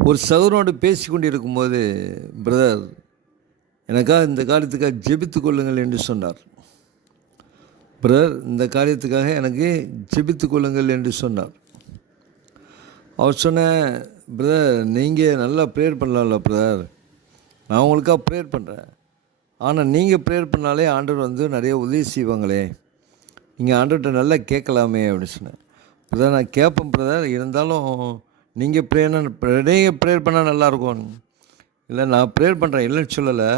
ஒரு சகோதரனோடு பேசி கொண்டு இருக்கும்போது, பிரதர் எனக்காக இந்த காரியத்துக்காக ஜெபித்து கொள்ளுங்கள் என்று சொன்னார். பிரதர் இந்த காரியத்துக்காக எனக்கு ஜெபித்து கொள்ளுங்கள் என்று சொன்னார். அவர் சொன்ன, பிரதர் நீங்கள் நல்லா ப்ரேயர் பண்ணலாம்ல பிரதர், நான் உங்களுக்காக ப்ரேயர் பண்ணுறேன். ஆனால் நீங்கள் ப்ரேயர் பண்ணாலே ஆண்டவர் நிறைய உதவி செய்வாங்களே, நீங்கள் ஆண்டவர்கிட்ட நல்லா கேட்கலாமே அப்படின்னு சொன்னேன். பிரதர் நான் கேட்பேன் பிரதர், இருந்தாலும் நீங்கள் ப்ரேயர் பண்ணால் நல்லாயிருக்கும். இல்லை நான் ப்ரேயர் பண்ணுறேன் இல்லைன்னு சொல்லலை,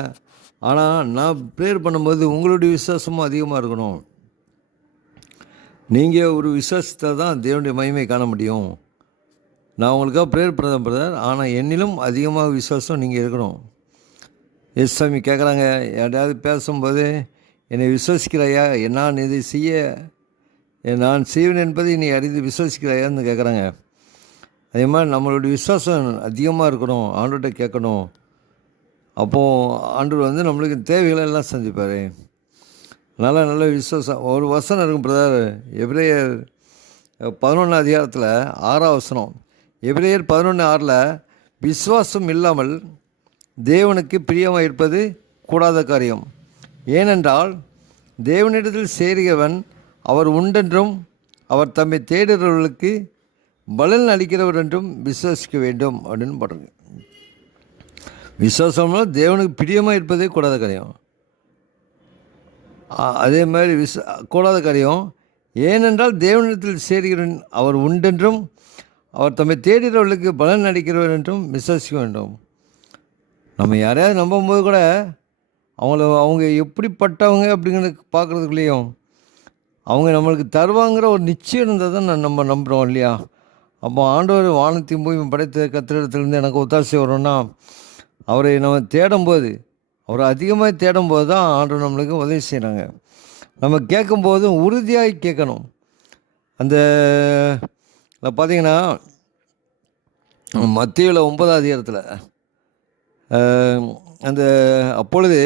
ஆனால் நான் ப்ரேயர் பண்ணும்போது உங்களுடைய விசுவாசமும் அதிகமாக இருக்கணும். நீங்கள் ஒரு விசுவாசத்தை தான் தேவனுடைய மகிமை காண முடியும். நான் உங்களுக்காக ப்ரேயர் பண்ணுறேன் பிரதர், ஆனால் என்னிலும் அதிகமாக விசுவாசம் நீங்கள் இருக்கணும். எஸ் சாமி கேட்குறாங்க, யாரையாவது பேசும்போது என்னை விசுவசிக்கிறாயா, நான் இதை நான் செய்வேன் என்பதை நீ அறிந்து விசுவசிக்கிறாயான்னு கேட்குறாங்க. அதே மாதிரி நம்மளுடைய விசுவாசம் அதிகமாக இருக்கணும், ஆண்டவர்கிட்ட கேட்கணும். அப்போது ஆண்டவர் நம்மளுக்கு தேவைகளை எல்லாம் சந்திப்பார். நல்ல விசுவாசம். ஒரு வசனம் இருக்கும் பிரதர், எபிரேயர் 11 அதிகாரத்தில் 6ஆம் வசனம். எபிரேயர் 11:6 விசுவாசம் இல்லாமல் தேவனுக்கு பிரியமாக இருப்பது கூடாத காரியம். ஏனென்றால் தேவனிடத்தில் சேருகிறவன் அவர் உண்டென்றும் அவர் தம்மை தேடுகிறவர்களுக்கு பலன் அளிக்கிறவர் என்றும் விசுவாசிக்க வேண்டும் அப்படின்னு போடுறேங்க. விசுவாசம்னா தேவனுக்கு பிரியமாக இருப்பதே கூடாத காரியம். அதே மாதிரி கூடாத காரியம். ஏனென்றால் தேவனிடத்தில் சேருகிறவன் அவர் உண்டென்றும் அவர் தம்மை தேடுகிறவர்களுக்கு பலன் அளிக்கிறவர் என்றும் விசுவாசிக்க வேண்டும். நம்ம யாரையாவது நம்பும்போது கூட அவங்க எப்படிப்பட்டவங்க அப்படிங்கிறத பார்க்குறதுக்குள்ளேயும் அவங்க நம்மளுக்கு தருவாங்கிற ஒரு நிச்சயம் இருந்தால் தான் நம்ம நம்புகிறோம் இல்லையா. அப்போ ஆண்டவர் வானத்தையும் பூமி படைத்த கத்திரிடத்துலேருந்து எனக்கு ஒத்தாசை வரும்னா, அவரை நம்ம தேடும்போது, அவரை அதிகமாக தேடும்போது தான் ஆண்டவர் நம்மளுக்கு உதவி செய்கிறாங்க. நம்ம கேட்கும்போதும் உறுதியாக கேட்கணும். அந்த பார்த்திங்கன்னா மத்தேயுவில் 9ஆம் அதிகாரத்தில் அந்த அப்பொழுது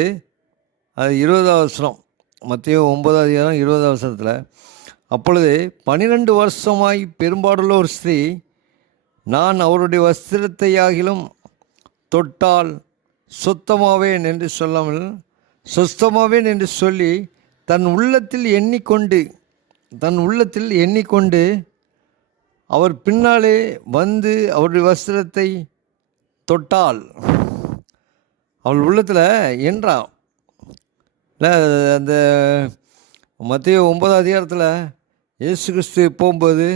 அது 20ஆம் வசனம், மத்தேயு 9ஆம் அதிகாரம் 20ஆம் வசனத்தில், அப்பொழுது 12 வருஷமாய் பெரும்பாடுள்ள ஒரு ஸ்திரீ நான் அவருடைய வஸ்திரத்தையாகிலும் தொட்டால் சுத்தமாவேன் என்று சொல்லாமல் சுத்தமாவேன் என்று சொல்லி தன் உள்ளத்தில் எண்ணிக்கொண்டு அவர் பின்னாலே வந்து அவருடைய வஸ்திரத்தை தொட்டாள். அவள் உள்ளத்தில் என்றா இல்லை. அந்த மத்தேயு 9ஆம் அதிகாரத்தில் இயேசு கிறிஸ்து போகும்போது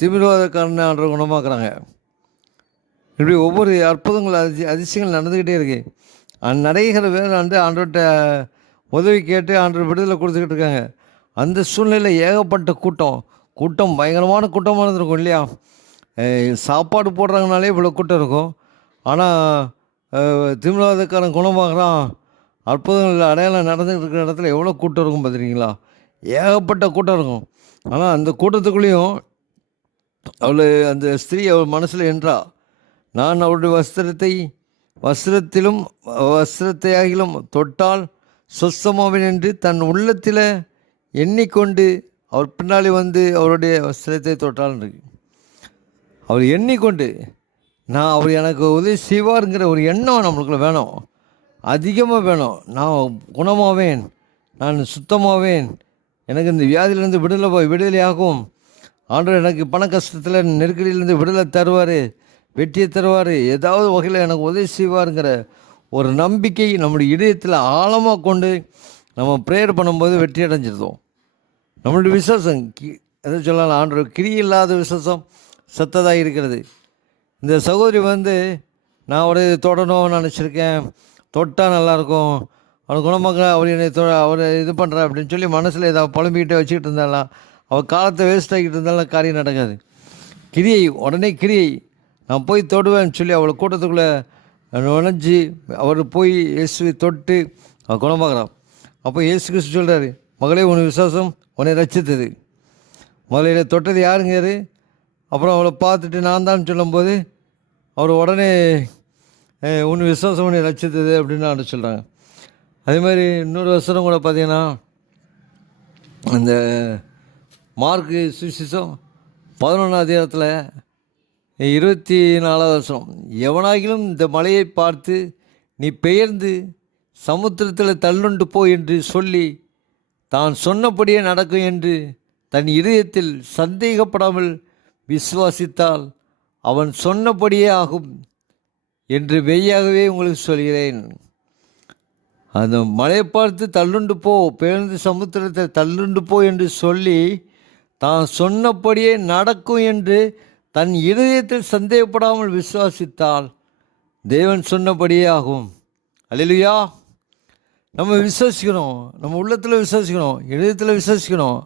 திமிர்வாதக்காரனை ஆண்டவர் குணமாக்குறாங்க. இப்படி ஒவ்வொரு அற்புதங்கள் அதிசயங்கள் நடந்துக்கிட்டே இருக்குது. நடைகிற வேறு ஆண்டவர்கிட்ட உதவி கேட்டு ஆண்டவர் விடுதலை கொடுத்துக்கிட்டு இருக்காங்க. அந்த சூழ்நிலையில் ஏகப்பட்ட கூட்டம் பயங்கரமான கூட்டமாக இருந்திருக்கும் இல்லையா. சாப்பாடு போடுறாங்கனாலே இவ்வளோ கூட்டம் இருக்கும். ஆனால் திமிர்வாதக்காரன் குணமாகறான், அற்புதங்கள் அடையாளம் நடந்துகிட்டு இருக்கிற இடத்துல எவ்வளோ கூட்டம் இருக்கும் பார்த்துருக்கீங்களா. ஏகப்பட்ட கூட்டம் இருக்கும். ஆனால் அந்த கூட்டத்துக்குள்ளேயும் அந்த ஸ்திரீ அவள் மனசில் என்றா, நான் அவருடைய வஸ்திரத்தையாகிலும் தொட்டால் சொஸ்தமாவேன் என்று தன் உள்ளத்தில் எண்ணிக்கொண்டு அவர் பின்னாலே வந்து அவருடைய வஸ்திரத்தை தொட்டால் இருக்கு. அவர் எண்ணிக்கொண்டு அவர் எனக்கு உதவி செய்வாருங்கிற ஒரு எண்ணம் நம்மளுக்குள்ள வேணும், அதிகமாக வேணும். நான் குணமாவேன், நான் சுத்தமாவேன், எனக்கு இந்த வியாதியிலேருந்து விடுதலையாகும், ஆண்டவர் எனக்கு பண கஷ்டத்தில் நெருக்கடியிலேருந்து விடுதலை தருவார், வெற்றியை தருவார், ஏதாவது வகையில் எனக்கு உதவி செய்வாருங்கிற ஒரு நம்பிக்கை நம்முடைய இதயத்தில் ஆழமாக கொண்டு நம்ம ப்ரேயர் பண்ணும்போது வெற்றி அடைஞ்சிருந்தோம். நம்மளுடைய விசுவாசம் எதை சொல்லலாம், ஆண்டவர் கிரியை இல்லாத விசுவாசம் சத்ததாக இருக்கிறது. இந்த சகோதரி நான் அவரை தொடணும்னு நினச்சிருக்கேன், தொட்டால் நல்லாயிருக்கும், அவனை குணமாக அவர் இது பண்ணுறா அப்படின்னு சொல்லி மனசில் ஏதாவது புலம்பிக்கிட்டே வச்சுக்கிட்டு இருந்தாலாம், அவள் காலத்தை வேஸ்ட் ஆகிக்கிட்டு இருந்தாலும் காரியம் நடக்காது. உடனே கிரியை நான் போய் தொடுவேன்னு சொல்லி அவளை கூட்டத்துக்குள்ளே நுழைஞ்சி அவர் போய் இயேசுவை தொட்டு அவள் குணமாகறான். அப்போ இயேசு கிறிஸ்து சொல்கிறாரு, மகளே உன் விசுவாசம் உன்னை ரட்சித்தது. முதல்ல தொட்டது யாருங்காரு. அப்புறம் அவளை பார்த்துட்டு நான் தான் சொல்லும்போது அவர் உடனே உன் விசுவாசம் உன்னை ரட்சித்தது அப்படின்னு சொல்கிறாங்க. அதே மாதிரி இன்னொரு வசனம் கூட பார்த்தீங்கன்னா, இந்த மார்க்கு சுவிசேஷம் 11ஆம் அதிகாரத்தில் 24வது வசனம், எவனாகிலும் இந்த மலையை பார்த்து நீ பெயர்ந்து சமுத்திரத்தில் தள்ளுண்டு போ என்று சொல்லி தான் சொன்னபடியே நடக்கும் என்று தன் இதயத்தில் சந்தேகப்படாமல் விசுவாசித்தால் அவன் சொன்னபடியே ஆகும் என்று மெய்யாகவே உங்களுக்கு சொல்கிறேன். அந்த மலையை பார்த்து தள்ளுண்டு போ, பெயர்ந்து சமுத்திரத்தை தள்ளுண்டு போ என்று சொல்லி தான் சொன்னபடியே நடக்கும் என்று தன் இதயத்தில் சந்தேகப்படாமல் விசுவாசித்தால் தேவன் சொன்னபடியே ஆகும். அல்லேலூயா. நம்ம விசுவாசிக்கணும், நம்ம உள்ளத்தில் விசுவாசிக்கணும், இதயத்தில் விசுவாசிக்கணும்.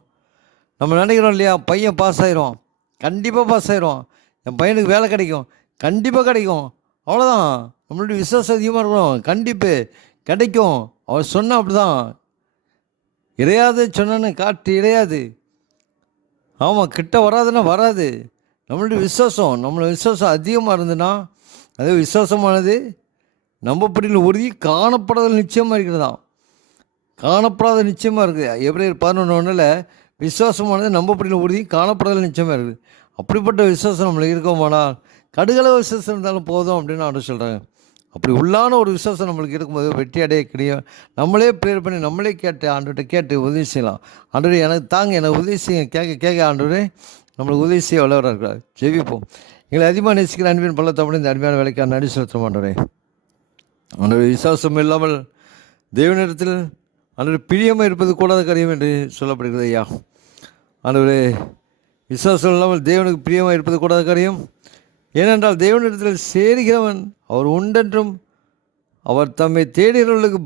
நம்ம நினைக்கிறோம் இல்லையா, பையன் பாஸ் ஆயிரும், கண்டிப்பாக பாஸ் ஆயிரும், என் பையனுக்கு வேலை கிடைக்கும், கண்டிப்பாக கிடைக்கும், அவ்வளோதான். நம்மளுடைய விசுவாசம் அதிகமாக இருக்கணும், கண்டிப்பாக கிடைக்கும். அவர் சொன்னால் அப்படி தான். இறையாது சொன்னேன்னு காட்டு இறையாது. ஆமாம், கிட்ட வராதுன்னா வராது. நம்மளுடைய விசுவாசம் அதிகமாக இருந்ததுன்னா அது விசுவாசமானது நம்பப்படியில் உறுதி காணப்படாத நிச்சயமாக இருக்கிறதா, காணப்படாத நிச்சயமாக இருக்குது. எப்ரேயர் 11:1 விசுவாசமானது நம்பப்படியில் உறுதி காணப்படாத நிச்சயமாக இருக்குது. அப்படிப்பட்ட விசுவாசம் நம்மளுக்கு இருக்கோமானால் கடுகளவு விசுவாசம் இருந்தாலும் போதும் அப்படின்னு ஆண்டு சொல்கிறாங்க. அப்படி உள்ளான ஒரு விசுவாசம் நம்மளுக்கு இருக்கும்போது வெற்றி அடைய கிடையாது. நம்மளே ப்ரேயர் பண்ணி நம்மளே கேட்டு ஆண்டவர்கிட்ட கேட்டு உதவி செய்யலாம். ஆண்டவரே எனக்கு தாங்க, எனக்கு உதவி செய்ய கேட்க ஆண்டவரே நம்மளுக்கு உதவி செய்ய வல்லவராக இருக்கிறார். ஜெபிப்போம். எங்களை அதிகமாக நேசிக்கிற அன்பின் பள்ளத்தப்படி இந்த அருமையான வேலைக்கான நடி செலுத்த ஆண்டவரே. ஆண்டவரே, விசுவாசம் இல்லாமல் தேவனிடத்தில் ஆண்டவரே பிரியமாக இருப்பது கூடாத காரியம் என்று சொல்லப்படுகிறது ஐயா. ஆண்டவரே, விசுவாசம் இல்லாமல் தேவனுக்கு பிரியமாக இருப்பது கூடாத காரியம். ஏனென்றால் தேவனிடத்தில் சேருகிறவன் அவர் உண்டென்றும் அவர் தம்மை தேடுகிறவர்களுக்கு